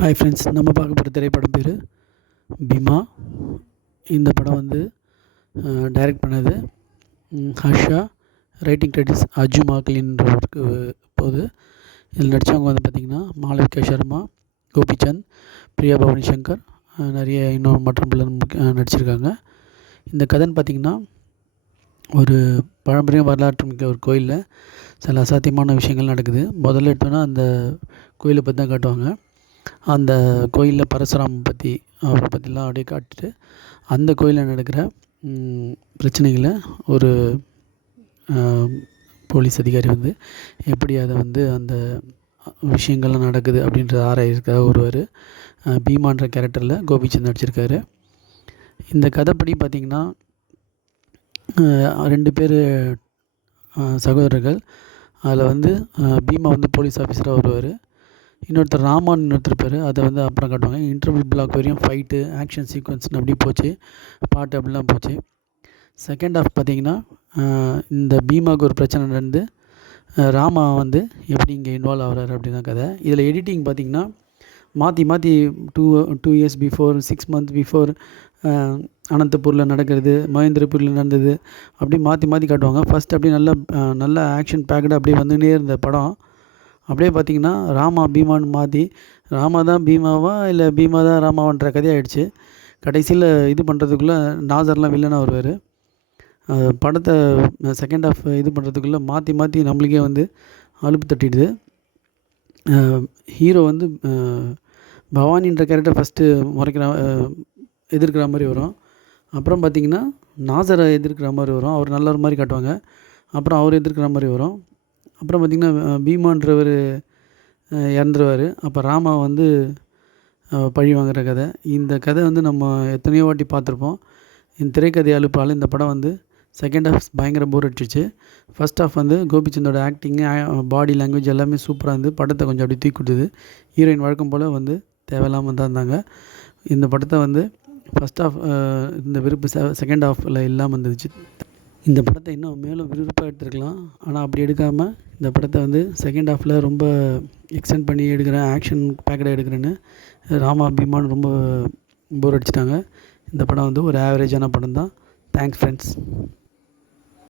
Hi friends, நம்ம பார்க்க போகிற திரைப்படம் பேர் பீமா. இந்த படம் வந்து டைரக்ட் பண்ணது ஹர்ஷா. ரைட்டிங் கிரெடிட்ஸ் அஜு மாக்லின்றவருக்கு போகுது. இதில் நடித்தவங்க வந்து பார்த்திங்கன்னா மாளவிகா சர்மா, கோபிச்சந்த், பிரியா பவானி சங்கர், நிறைய இன்னும் மற்றும் பலர் நடிச்சிருக்காங்க. இந்த கதைன்னு பார்த்திங்கன்னா ஒரு பழம்பெரிய வரலாற்று மிக்க ஒரு கோயிலில் சில அசாத்தியமான விஷயங்கள் நடக்குது. முதல்ல எடுத்தோன்னா அந்த கோயிலை பற்றி தான் காட்டுவாங்க. அந்த கோயிலில் பரசுராமன் பற்றி அவரை பற்றிலாம் அப்படியே காட்டிட்டு அந்த கோயிலில் நடக்கிற பிரச்சனைகளை ஒரு போலீஸ் அதிகாரி வந்து எப்படி அதை வந்து அந்த விஷயங்கள்லாம் நடக்குது அப்படின்ற ஆராய்ச்சிக்காக ஒருவர் பீமான்ற கேரக்டரில் கோபிச்சந்த் நடிச்சிருக்காரு. இந்த கதைப்படி பார்த்திங்கன்னா 2 பேர் சகோதரர்கள். அதில் வந்து பீமா வந்து போலீஸ் ஆஃபீஸராக வருவார். இன்னொருத்தர் ராமான் இருப்பார். அதை வந்து அப்புறம் காட்டுவாங்க. இன்டர்வல் பிளாக் வரையும் ஃபைட்டு, ஆக்ஷன் சீக்வன்ஸ்னு அப்படி போச்சு, பாட்டு அப்படிலாம் போச்சு. செகண்ட் ஹாஃப் பார்த்திங்கன்னா இந்த பீமாவுக்கு ஒரு பிரச்சனை நடந்து ராமா வந்து எப்படி இங்கே இன்வால்வ் ஆகிறாரு அப்படின்னு தான் கதை. இதில் எடிட்டிங் பார்த்திங்கன்னா மாற்றி மாற்றி 2 இயர்ஸ் பிஃபோர், 6 மந்த் பிஃபோர் அனந்தபூரில் நடக்கிறது, மகேந்திரபூரில் நடந்தது, அப்படி மாற்றி மாற்றி காட்டுவாங்க. ஃபஸ்ட் அப்படியே நல்ல ஆக்ஷன் பேக்கடாக அப்படியே வந்துன்னே இருந்த படம் அப்படியே பார்த்திங்கன்னா ராமா பீமான்னு மாற்றி ராமா தான் பீமாவா இல்லை பீமா தான் ராமாவன்ற கதையாகிடுச்சு. கடைசியில் இது பண்ணுறதுக்குள்ளே நாசர்லாம் வில்லனாக வருவார். படத்தை செகண்ட் ஹாஃப் இது பண்ணுறதுக்குள்ளே மாற்றி மாற்றி நம்மளுக்கே வந்து அலுப்பு தட்டிடுது. ஹீரோ வந்து பவானின்ற கேரக்டர் ஃபஸ்ட்டு எதிர்க்கிற மாதிரி வரும். அப்புறம் பார்த்திங்கன்னா நாசரை எதிர்க்கிற மாதிரி வரும். அவர் நல்ல மாதிரி காட்டுவாங்க. அப்புறம் அவர் எதிர்க்கிற மாதிரி வரும். அப்புறம் பார்த்திங்கன்னா பீமான்றவர் இறந்துருவார். அப்போ ராமா வந்து பழி வாங்குகிற கதை. இந்த கதை வந்து நம்ம எத்தனையோ வாட்டி பார்த்துருப்போம். இந்த திரைக்கதை அலுப்பால் இந்த படம் வந்து செகண்ட் ஹாஃப் பயங்கர போர் அடிச்சிச்சு. ஃபஸ்ட் ஹாஃப் வந்து கோபிச்சந்தோட ஆக்டிங்கு, பாடி லாங்குவேஜ் எல்லாமே சூப்பராக இருந்து படத்தை கொஞ்சம் அப்படி தூக்கி கொடுத்தது. ஹீரோயின் வழக்கம் போல் வந்து தேவையில்லாமல் தான் இருந்தாங்க. இந்த படத்தை வந்து ஃபஸ்ட் ஹாஃப் இந்த விருப்பு செகண்ட் ஹாஃபில் இல்லாமல் இருந்துச்சு. இந்த படத்தை இன்னும் மேலும் விறுவிறுப்பாக எடுத்துருக்கலாம். ஆனால் அப்படி எடுக்காமல் இந்த படத்தை வந்து செகண்ட் ஹாஃபில் ரொம்ப எக்ஸ்டெண்ட் பண்ணி எடுக்கிறேன், ஆக்ஷன் பேக்கடாக எடுக்கிறேன்னு ராமா பீமான்னு ரொம்ப போர் அடிச்சிட்டாங்க. இந்த படம் வந்து ஒரு ஆவரேஜான படம் தான். Thanks friends.